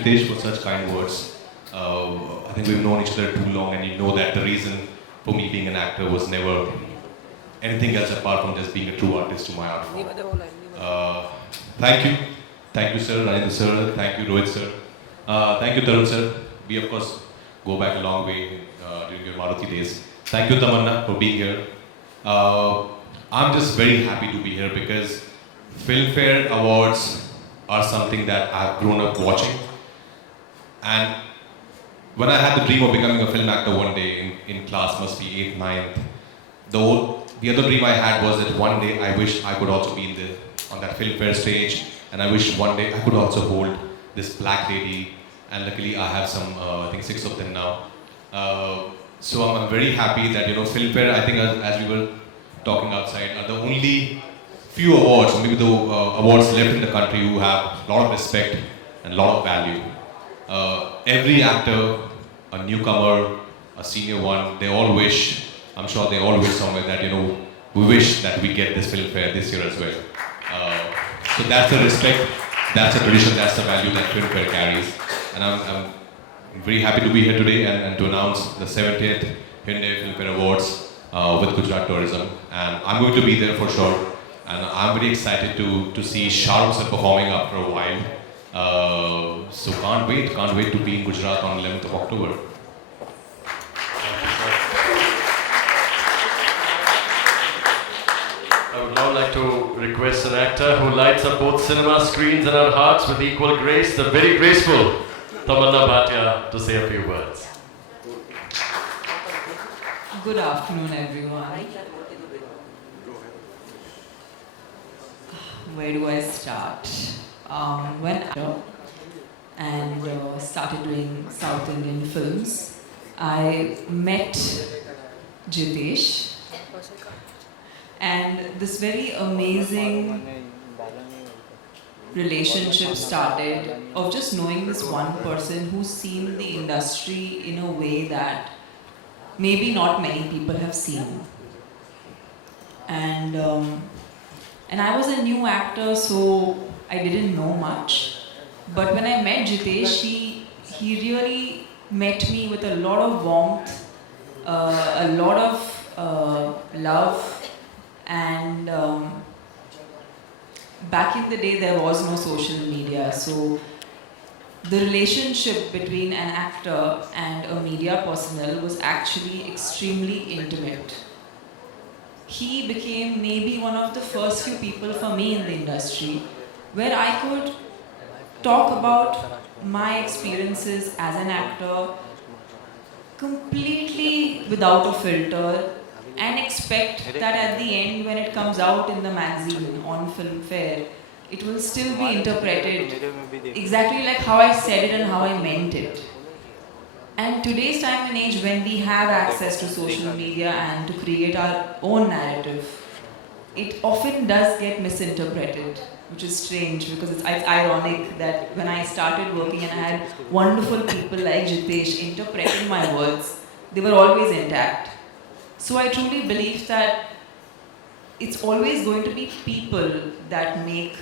Ritesh for such kind words. I think we've known each other too long, and you know that the reason for me being an actor was never anything else apart from just being a true artist to my art form. Thank you. Thank you, sir, Rajendra sir. Thank you, Rohit sir. Thank you, Tarun sir. We, of course, go back a long way during your Maruti days. Thank you, Tamanna, for being here. I'm just very happy to be here because Filmfare Awards are something that I've grown up watching. And when I had the dream of becoming a film actor one day in class, must be 8th, 9th, the other dream I had was that one day I wish I could also be on that Filmfare stage, and I wish one day I could also hold this black lady, and luckily I have some, I think 6 of them now. So I'm very happy that, Filmfare, I think as we were talking outside, are the only few awards, maybe the awards left in the country who have a lot of respect and a lot of value. Every actor, a newcomer, a senior one, they all wish, I'm sure they all wish somewhere that, we wish that we get this Filmfare this year as well. So that's the respect, that's the tradition, that's the value that Filmfare carries. And I'm very happy to be here today and to announce the 70th Hyundai Filmfare Awards with Gujarat Tourism. And I'm going to be there for sure. And I'm very excited to see Shah Rukh sir performing after a while. So can't wait to be in Gujarat on 11th of October. I would now like to request an actor who lights up both cinema screens and our hearts with equal grace, the very graceful Tamanna Bhatia, to say a few words. Good afternoon, everyone. Where do I start? When I started doing South Indian films, I met Jitesh, and this very amazing relationship started of just knowing this one person who's seen the industry in a way that maybe not many people have seen. And I was a new actor, so I didn't know much. But when I met Jitesh, he really met me with a lot of warmth, a lot of love, and back in the day there was no social media, so the relationship between an actor and a media personnel was actually extremely intimate. He became maybe one of the first few people for me in the industry where I could talk about my experiences as an actor completely without a filter and expect that at the end when it comes out in the magazine on Filmfare, it will still be interpreted exactly like how I said it and how I meant it. And today's time and age, when we have access to social media and to create our own narrative, it often does get misinterpreted, which is strange because it's ironic that when I started working and I had wonderful people like Jitesh interpreting my words, they were always intact. So I truly believe that it's always going to be people that make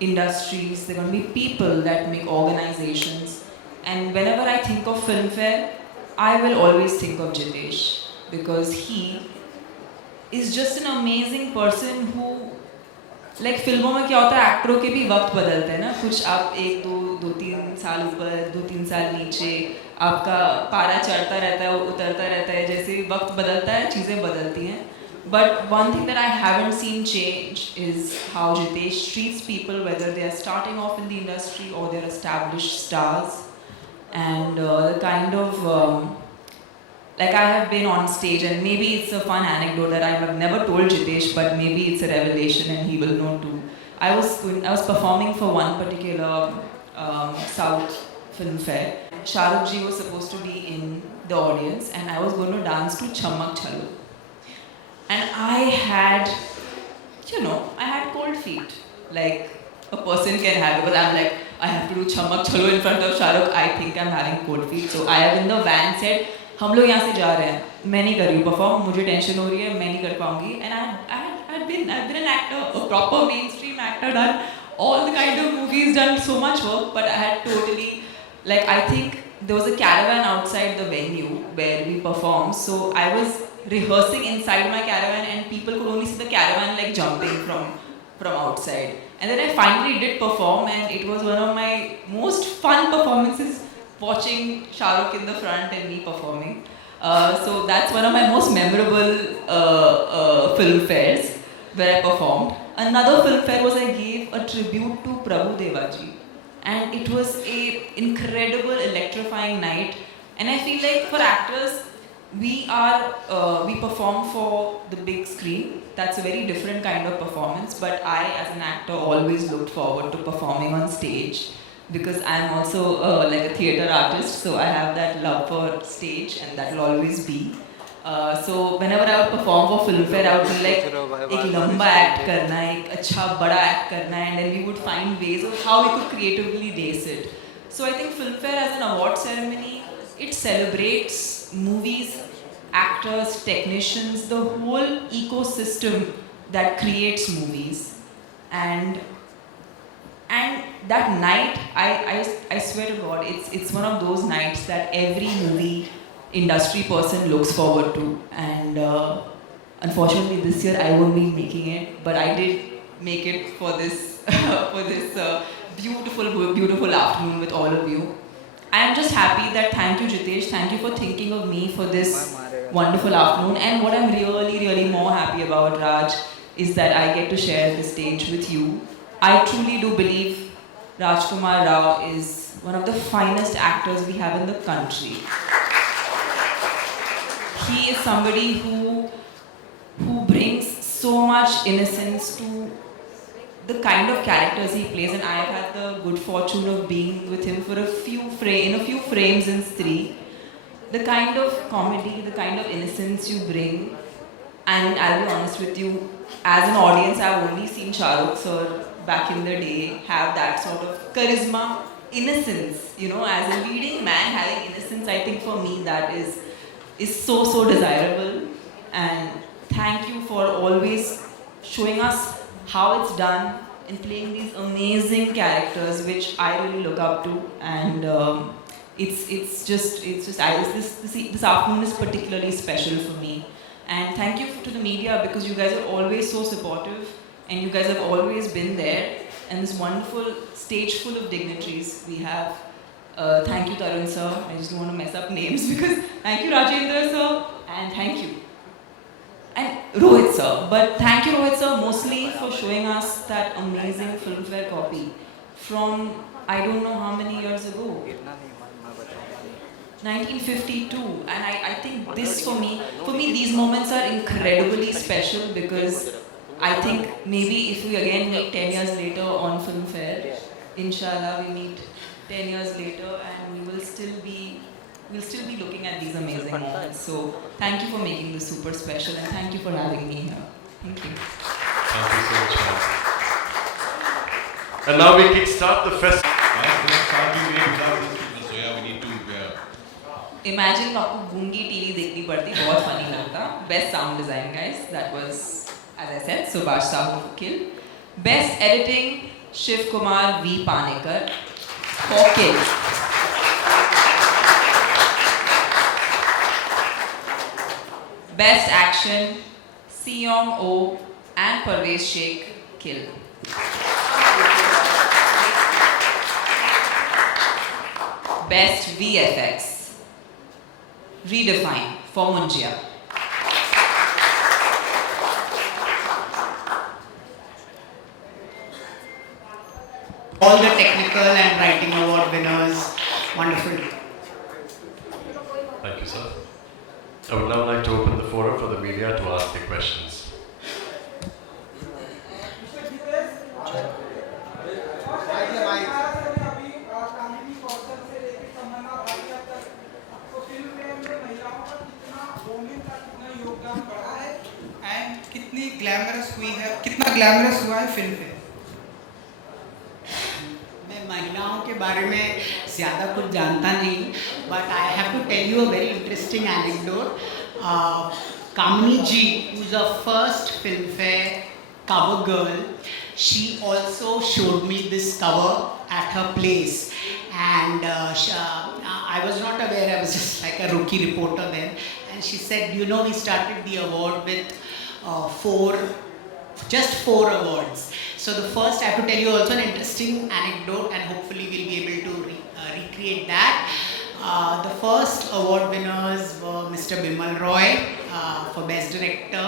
industries, there are going to be people that make organizations. And whenever I think of Filmfare, I will always think of Jitesh because he is just an amazing person who, like फिल्मों में क्या होता है, एक्टरों के भी वक्त बदलते हैं ना, कुछ आप 1-2-3 साल ऊपर 2-3 साल नीचे, आपका पारा चढ़ता रहता है उतरता रहता है, जैसे वक्त बदलता है चीज़ें बदलती हैं. But one thing that I haven't seen change is how Jitesh treats people, whether they are starting off in the industry or they're established stars. And the kind of, like I have been on stage, and maybe it's a fun anecdote that I have never told Jitesh, but maybe it's a revelation and he will know too. I was performing for one particular South Film Fair. Shah Rukh ji was supposed to be in the audience and I was going to dance to Chammak Chalo. And I had, I had cold feet, like a person can have, because I'm like, I have to do Chammak Chalo in front of Shah Rukh, I think I'm having cold feet. So I have in the van said, हम लोग यहाँ से जा रहे हैं, मैं नहीं कर रही हूँ परफॉर्म, मुझे टेंशन हो रही है, मैं नहीं कर पाऊँगी. And I've been an actor, a proper mainstream actor, done all the kind of movies, done so much work, but I had totally, like, I think there was a caravan outside the venue where we performed, so I was rehearsing inside my caravan and people could only see the caravan like jumping from outside. And then I finally did perform and it was one of my most fun performances, watching Shah Rukh in the front and me performing. So that's one of my most memorable film fairs where I performed. Another film fair was I gave a tribute to Prabhu Devaji, and it was a incredible, electrifying night. And I feel like for actors, we perform for the big screen. That's a very different kind of performance. But I, as an actor, always looked forward to performing on stage because I'm also like a theatre artist, so I have that love for stage, and that will always be. So whenever I would perform for Filmfare, I would be like, एक लंबा act करना है, एक अच्छा बड़ा act करना है, and then we would find ways of how we could creatively lace it. So I think Filmfare as an award ceremony, it celebrates movies, actors, technicians, the whole ecosystem that creates movies, and that night, I swear to God, it's one of those nights that every movie industry person looks forward to, and unfortunately this year I won't be making it, but I did make it for this for this beautiful afternoon with all of you. I am just happy that, thank you Jitesh, thank you for thinking of me for this wonderful afternoon. And what I'm really more happy about, Raj, is that I get to share the stage with you. I truly do believe Rajkumar Rao is one of the finest actors we have in the country. He is somebody who brings so much innocence to the kind of characters he plays, and I have had the good fortune of being with him for in a few frames in Stree. The kind of comedy, the kind of innocence you bring, and I'll be honest with you, as an audience, I've only seen Shah Rukh sir back in the day have that sort of charisma, innocence, as a leading man having innocence. I think for me that is so desirable, and thank you for always showing us how it's done and playing these amazing characters which I really look up to, and this afternoon is particularly special for me. And thank you to the media, because you guys are always so supportive and you guys have always been there, and this wonderful stage full of dignitaries we have. Thank you, Tarun sir. I just don't want to mess up names because thank you, Rajendra sir, and thank you. And Rohit sir. But thank you, Rohit sir, mostly for showing us that amazing Filmfare copy from I don't know how many years ago. 1952. And I think this for me these moments are incredibly special, because I think maybe if we again meet 10 years later on Filmfare, inshallah we meet 10 years later and we'll still be looking at these amazing moments. So thank you for making this super special, and thank you for having me here. Thank you. Thank you so much, man. And now we kickstart the festival. So yeah, we need to. Imagine आपको गूंगी TV देखनी पड़ती, बहुत funny लगता. Best sound design, guys. That was, as I said, Subhash Sahu for Kill. Best editing, Shiv Kumar V. Panekar for Kill. Best action, Seong Oh and Parvez Sheikh, Kill. Best VFX, Redefine for Munjia. All the technical and writing award winners, wonderful. Thank you, sir. I would now like to open the forum for the media to ask their questions. कितना glamorous हुआ है film पे? मैं महिलाओं के बारे में ज़्यादा कुछ जानता नहीं, but I have to tell you a very interesting anecdote. Kamini ji, who's the first Filmfare cover girl, she also showed me this cover at her place, and I was not aware. I was just like a rookie reporter then, and she said, "You know, we started the award with just four awards." So the first, I have to tell you also an interesting anecdote, and hopefully we'll be able to recreate that. The first award winners were Mr. Bimal Roy for Best Director,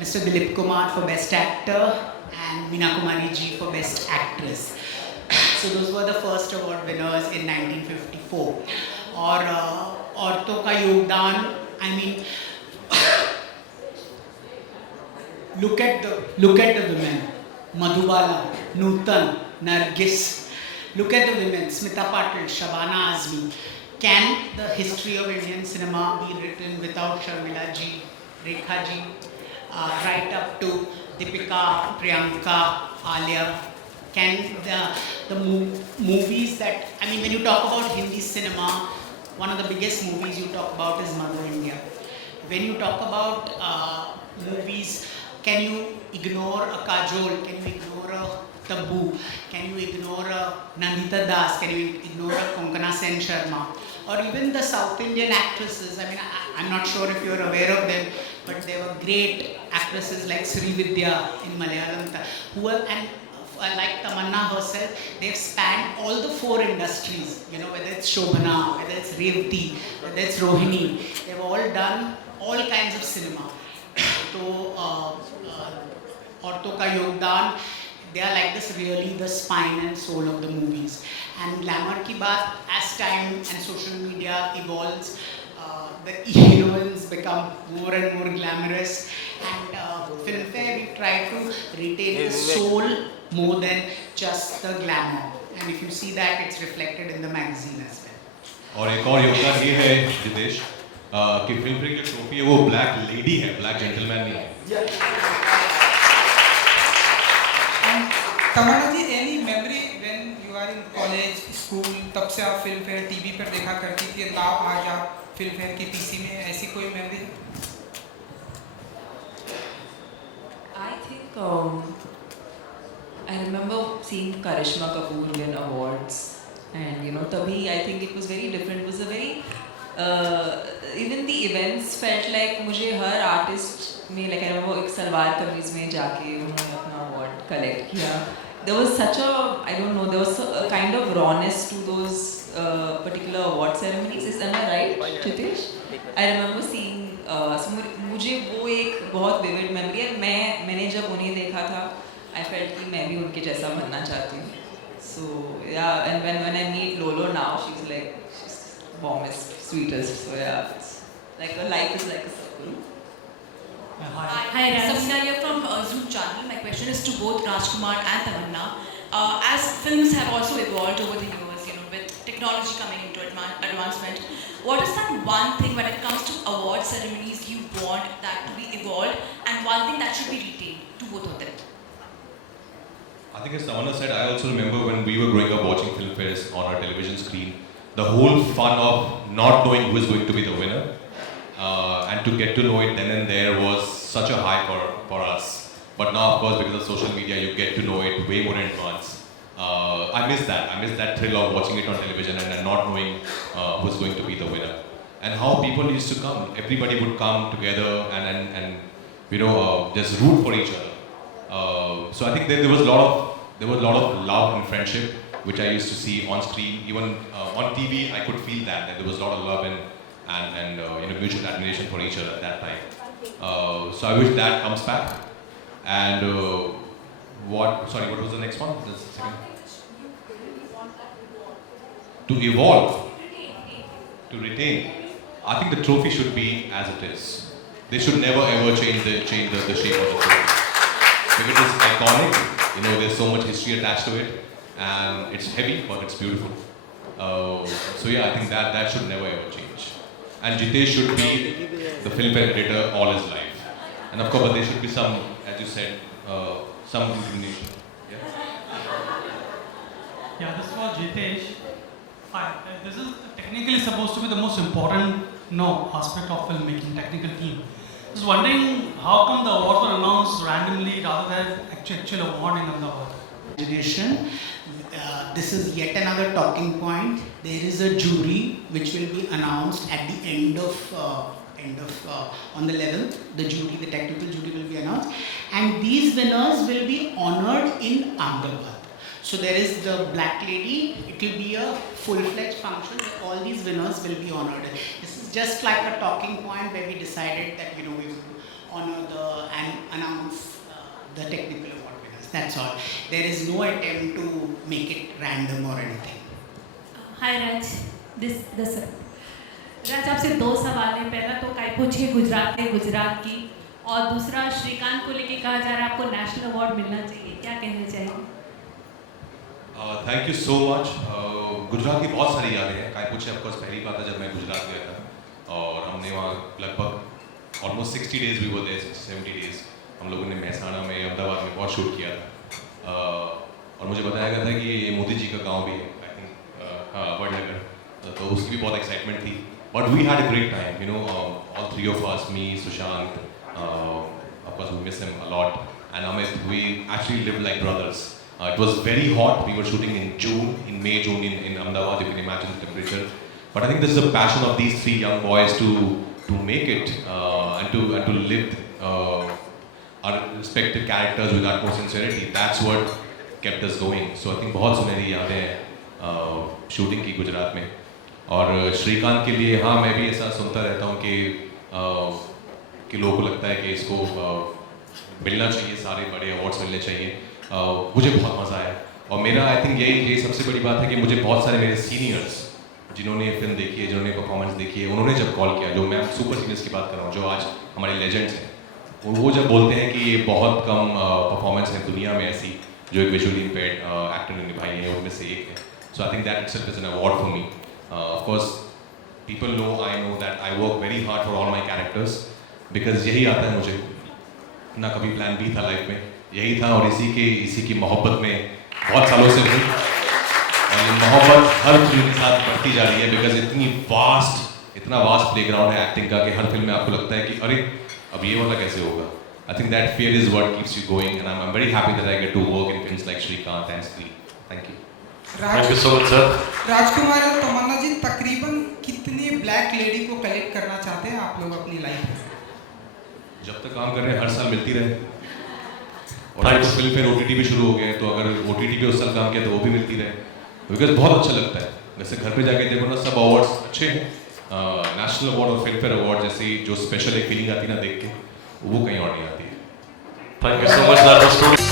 Mr. Dilip Kumar for Best Actor, and Meena Kumari ji for Best Actress. So those were the first award winners in 1954. और औरतों का योगदान, I mean, look at the women, Madhubala, Nutan, Nargis. Look at the women, Smita Patil, Shabana Azmi. Can the history of Indian cinema be written without Sharmila ji, Rekha ji, right up to Deepika, Priyanka, Alia? Can the movies that, I mean, when you talk about Hindi cinema, one of the biggest movies you talk about is Mother India. When you talk about movies, can you ignore a Kajol? Can you ignore a Tabu? Can you ignore a Nandita Das? Can you ignore a Konkana Sen Sharma? Or even the South Indian actresses. I mean, I'm not sure if you're aware of them, but there were great actresses like Sri Vidya in Malayalam, who were, and like Tamanna herself, they've spanned all the four industries, you know, whether it's Shobhana, whether it's Revati, whether it's Rohini. They've all done all kinds of cinema. So, Aurton Ka Yogdaan, they are like this, really the spine and soul of the movies. And Glamour Ki Baat, as time and social media evolves, the heroines become more and more glamorous, and Filmfare, we try to retain the soul more than just the glamour. And if you see that, it's reflected in the magazine as well. और एक और योगदान ये है जितेश कि film fair की trophy है वो ब्लैक लेडी है, ब्लैक जेंटलमैन नहीं है. And Tamanna ji, any memory when you are in college, school, तब से आप फिल्म फेयर टीवी पर देखा करती थी, तब आज आप फिल्म फेयर की पीसी में, ऐसी कोई memory? I think I remember seeing Karishma Kapoor win awards, and you know, tabhi I think it was very different. It was a very even the events felt like मुझे हर artist में, like I remember एक सलवार कमीज में जाके उन्होंने अपना award collect किया. There was such a, I don't know, there was a kind of rawness to those particular award ceremonies. Am I right, Jitesh? I remember seeing, so मुझे वो एक बहुत vivid memory है. मैंने जब उन्हें देखा था, I felt कि मैं भी उनके जैसा बनना चाहती हूँ. So yeah, and when I meet Lolo now, she's like, she's warmest, sweetest. So yeah, it's like a life is like a circle. Hi, Samina here from Zoom channel. My question is to both Rajkumar and Tamanna. As films have also evolved over the years, you know, with technology coming into advancement, what is that one thing when it comes to award ceremonies you want that to be evolved, and one thing that should be retained to both of them? I think as Tamanna said, I also remember when we were growing up watching film fairs on our television screen, the whole fun of not knowing who is going to be the winner. And to get to know it then and there was such a high for us. But now, of course, because of social media, you get to know it way more in advance. I miss that. I miss that thrill of watching it on television and not knowing who's going to be the winner. And how people used to come. Everybody would come together and you know, just root for each other. So I think there was a lot of love and friendship, which I used to see on screen. Even on TV, I could feel that there was a lot of love and you know, mutual admiration for each other at that time. So I wish that comes back. And what was the next one? The second? To evolve, to retain. I think the trophy should be as it is. They should never ever change the shape of the trophy. Because it is iconic, you know, there's so much history attached to it, and it's heavy, but it's beautiful. So yeah, I think that should never ever change. And Jitesh should be the Filmfare editor all his life. And of course, there should be some, as you said, some inclination. Yeah, this was Jitesh. Fine. This is technically supposed to be the most important aspect of filmmaking, technical team. Just wondering how come the awards were announced announced randomly rather than actual award in Ahmedabad? Generation. This is yet another talking point. There is a jury which will be announced at the end of on the 11th. The jury, the technical jury, will be announced, and these winners will be honored in Ahmedabad. So there is the Black Lady. It will be a full-fledged function where all these winners will be honored. This is just like a talking point where we decided that we would honor and announce the technical award winners. That's all. There is no attempt to make it random or anything. Hi Raj, this Raj आपसे 2 सवाल हैं. पहला तो काय पूछिए गुजरात की, और दूसरा श्रीकांत को लेके कहा जा रहा है आपको नेशनल अवार्ड मिलना चाहिए, क्या कहना चाहिए? Thank you so much. Gujarat की बहुत सारी यादें हैं. कायपूछे ऑफकोर्स पहली बात है जब मैं गुजरात गया था, और हमने वहाँ लगभग ऑलमोस्ट 60 डेज भी होते हैं, 70 डेज हम लोगों ने महसाणा में, अहमदाबाद में बहुत शूट किया था. और मुझे बताया गया था कि ये मोदी जी का गांव भी है, आई थिंक वडनगर, तो उसकी भी बहुत एक्साइटमेंट थी. But we had a great time, all 3 of us, me, Sushant, of course we miss him a lot, and Amit, we actually lived like brothers. It was very hot. We were shooting in June, in May, June in Ahmedabad. You can imagine the temperature. But I think this is the passion of these 3 young boys to make it and to live our respective characters with utmost sincerity. That's what kept us going. So I think बहुत सुनहरी यादें हैं shooting की गुजरात में. और श्रीकांत के लिए हाँ, मैं भी ऐसा सुनता रहता हूँ कि लोगों को लगता है कि इसको मिलना चाहिए, सारे बड़े अवार्ड्स मिलने चाहिए. मुझे बहुत मज़ा आया, और मेरा आई थिंक यही सबसे बड़ी बात है कि मुझे बहुत सारे मेरे सीनियर्स जिन्होंने फिल्म देखी है, जिन्होंने परफॉर्मेंस देखी है, उन्होंने जब कॉल किया, जो मैं सुपर सीनियर्स की बात कर रहा हूँ, जो आज हमारे लेजेंड्स हैं, वो जब बोलते हैं कि ये बहुत कम परफॉर्मेंस है दुनिया में ऐसी जो एक विजुअली इम्पेयर्ड एक्टर ने निभाई है, उनमें से एक है. So I think that itself is an award for me. Of course people know, I know that I work very hard for all my characters, because यही आता है मुझे, ना कभी प्लान बी था लाइफ में, यही था. और इसी की मोहब्बत में बहुत सालों से हूँ, और ये मोहब्बत हर फिल्म के साथ बढ़ती जा रही है, बिकॉज इतना वास्ट प्लेग्राउंड है एक्टिंग का कि हर फिल्म में आपको लगता है कि अरे अब ये वाला कैसे होगा. I think that fear is what keeps you going, and I am very happy that I get to work in films like Srikanth and Stree. Thank you. Thank you so much, sir. Rajkummar और तमन्ना जी, तकरीबन कितनी ब्लैक लेडी को collect करना चाहते हैं आप लोग अपनी लाइफ में? जब तक काम कर रहे हैं हर साल मिलती रहे. और आज तो फिल्म फिर OTT भी शुरू हो गए, तो अगर OTT पे उस साल काम किया तो वो भी मिलती रहे, बिकॉज बहुत अच्छा लगता है. वैसे घर पे जाके देखो ना, सब अवार्ड्स अच्छे हैं. नेशनल अवार्ड और फिल्म फेयर अवार्ड जैसी जो स्पेशल एक फीलिंग आती है ना देख के, वो कहीं और नहीं आती है. Thank you so much. That was truly